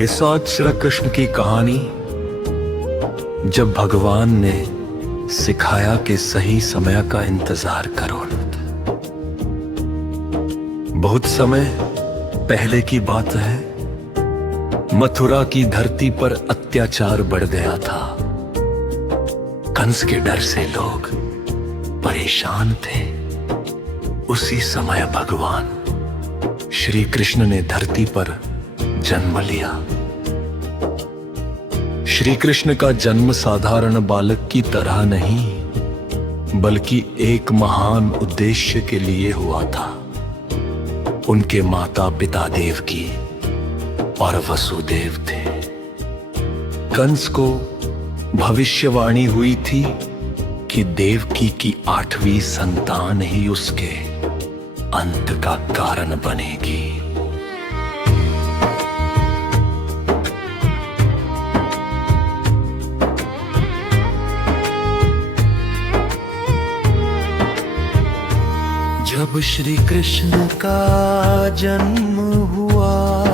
इस आज श्री कृष्ण की कहानी, जब भगवान ने सिखाया कि सही समय का इंतजार करो। बहुत समय पहले की बात है, मथुरा की धरती पर अत्याचार बढ़ गया था। कंस के डर से लोग परेशान थे। उसी समय भगवान श्री कृष्ण ने धरती पर जन्म लिया। श्री कृष्ण का जन्म साधारण बालक की तरह नहीं, बल्कि एक महान उद्देश्य के लिए हुआ था। उनके माता पिता देवकी और वसुदेव थे। कंस को भविष्यवाणी हुई थी कि देवकी की 8वीं संतान ही उसके अंत का कारण बनेगी। जब श्री कृष्ण का जन्म हुआ,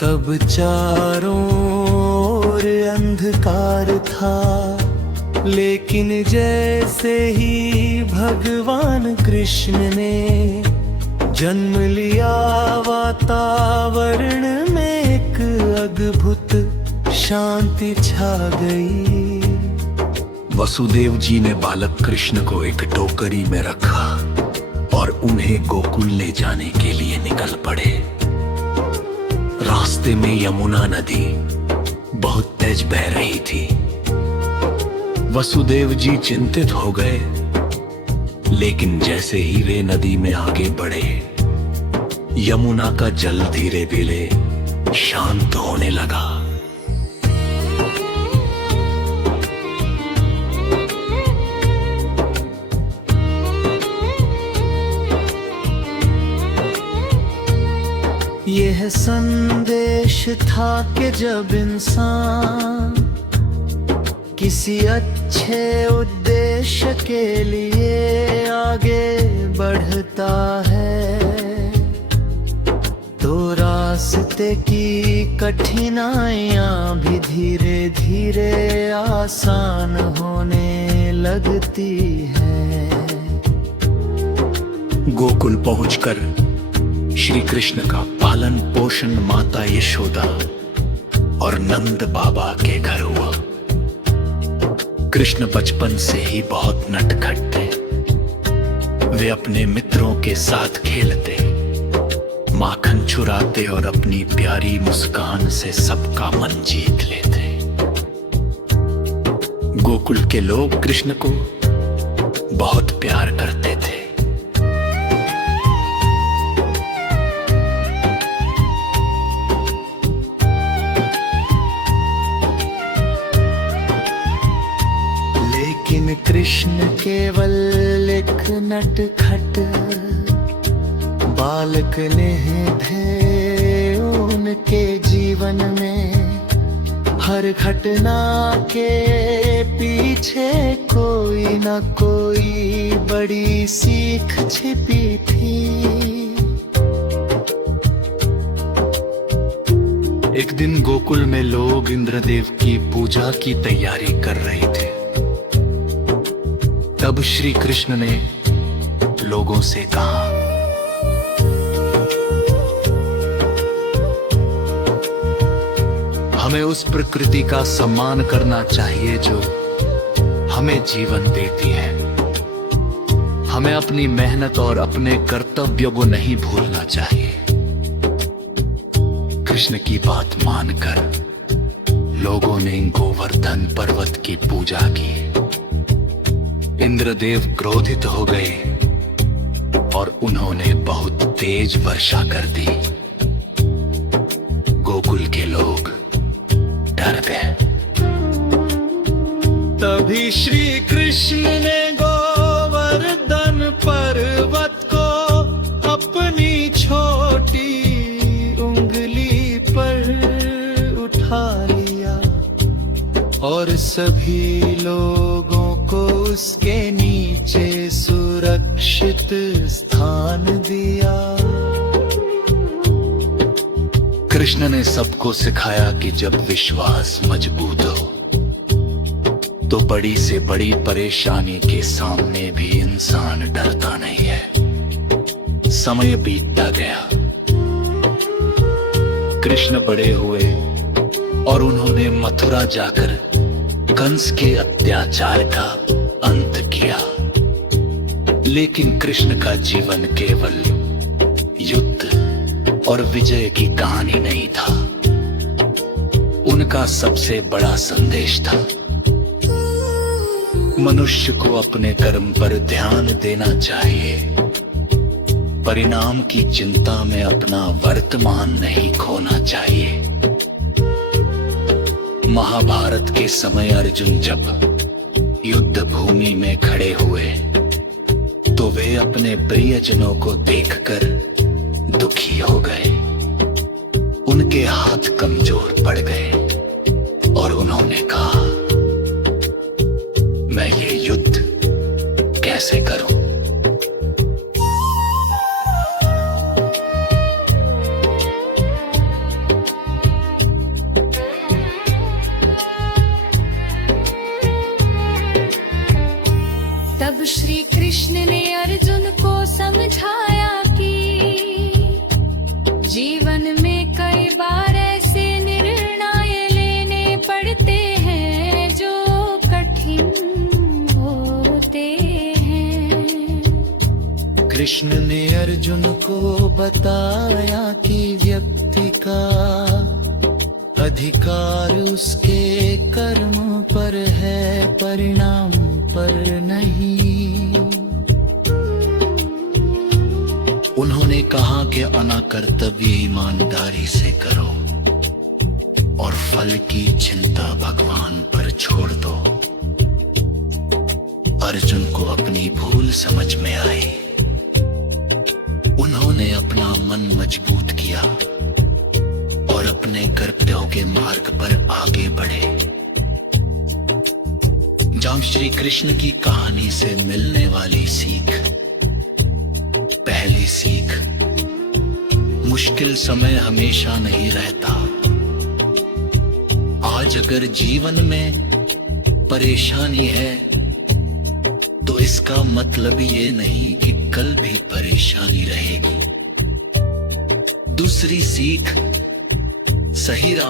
तब चारों ओर अंधकार था। लेकिन जैसे ही भगवान कृष्ण ने जन्म लिया, वातावरण में एक अद्भुत शांति छा गई। वसुदेव जी ने बालक कृष्ण को एक टोकरी में रखा और उन्हें गोकुल ले जाने के लिए निकल पड़े। रास्ते में यमुना नदी बहुत तेज बह रही थी। वसुदेव जी चिंतित हो गए, लेकिन जैसे ही वे नदी में आगे बढ़े, यमुना का जल धीरे धीरे शांत होने लगा। यह संदेश था कि जब इंसान किसी अच्छे उद्देश्य के लिए आगे बढ़ता है, तो रास्ते की कठिनाइयां भी धीरे धीरे आसान होने लगती हैं। गोकुल पहुंचकर श्री कृष्ण का पालन पोषण माता यशोदा और नंद बाबा के घर हुआ। कृष्ण बचपन से ही बहुत नटखट थे। वे अपने मित्रों के साथ खेलते, माखन चुराते और अपनी प्यारी मुस्कान से सबका मन जीत लेते। गोकुल के लोग कृष्ण को बहुत प्यार करते थे। लेकिन कृष्ण केवल एक नटखट बालक नहीं थे। उनके जीवन में हर घटना के पीछे कोई न कोई बड़ी सीख छिपी थी। एक दिन गोकुल में लोग इंद्रदेव की पूजा की तैयारी कर रहे थे। तब श्री कृष्ण ने लोगों से कहा, हमें उस प्रकृति का सम्मान करना चाहिए जो हमें जीवन देती है। हमें अपनी मेहनत और अपने कर्तव्यों को नहीं भूलना चाहिए। कृष्ण की बात मानकर लोगों ने गोवर्धन पर्वत की पूजा की। इंद्रदेव क्रोधित हो गए और उन्होंने बहुत तेज वर्षा कर दी। गोकुल के लोग डर गए। तभी श्री कृष्ण ने गोवर्धन पर्वत को अपनी छोटी उंगली पर उठा लिया और सभी लोगों को उसके नीचे सुरक्षित स्थान दिया। कृष्ण ने सबको सिखाया कि जब विश्वास मजबूत हो तो बड़ी से बड़ी परेशानी के सामने भी इंसान डरता नहीं है। समय बीतता गया, कृष्ण बड़े हुए और उन्होंने मथुरा जाकर कंस के अत्याचार का अंत किया। लेकिन कृष्ण का जीवन केवल युद्ध और विजय की कहानी नहीं था। उनका सबसे बड़ा संदेश था मनुष्य को अपने कर्म पर ध्यान देना चाहिए, परिणाम की चिंता में अपना वर्तमान नहीं खोना चाहिए। महाभारत के समय अर्जुन जब युद्ध भूमि में खड़े हुए तो वे अपने प्रियजनों को देखकर दुखी हो गए। उनके हाथ कमजोर पड़ गए और उन्होंने कहा, मैं ये युद्ध कैसे करूं? तब श्री कृष्ण ने अर्जुन को समझाया कि जीवन में कई बार ऐसे निर्णय लेने पड़ते हैं जो कठिन होते हैं। कृष्ण ने अर्जुन को बताया कि व्यक्ति का अधिकार उसके कर्म पर है, परिणाम पर नहीं। उन्होंने कहा कि अनाकर्तव्य ईमानदारी से करो और फल की चिंता भगवान पर छोड़ दो। अर्जुन को अपनी भूल समझ में आई। उन्होंने अपना मन मजबूत किया और अपने कर्तव्यों के मार्ग पर आगे बढ़े। जहाँ श्री कृष्ण की कहानी से मिलने वाली सीख, पहली सीख, मुश्किल समय हमेशा नहीं रहता। आज अगर जीवन में परेशानी है तो इसका मतलब ये नहीं कि कल भी परेशानी रहेगी। दूसरी सीख, सही राह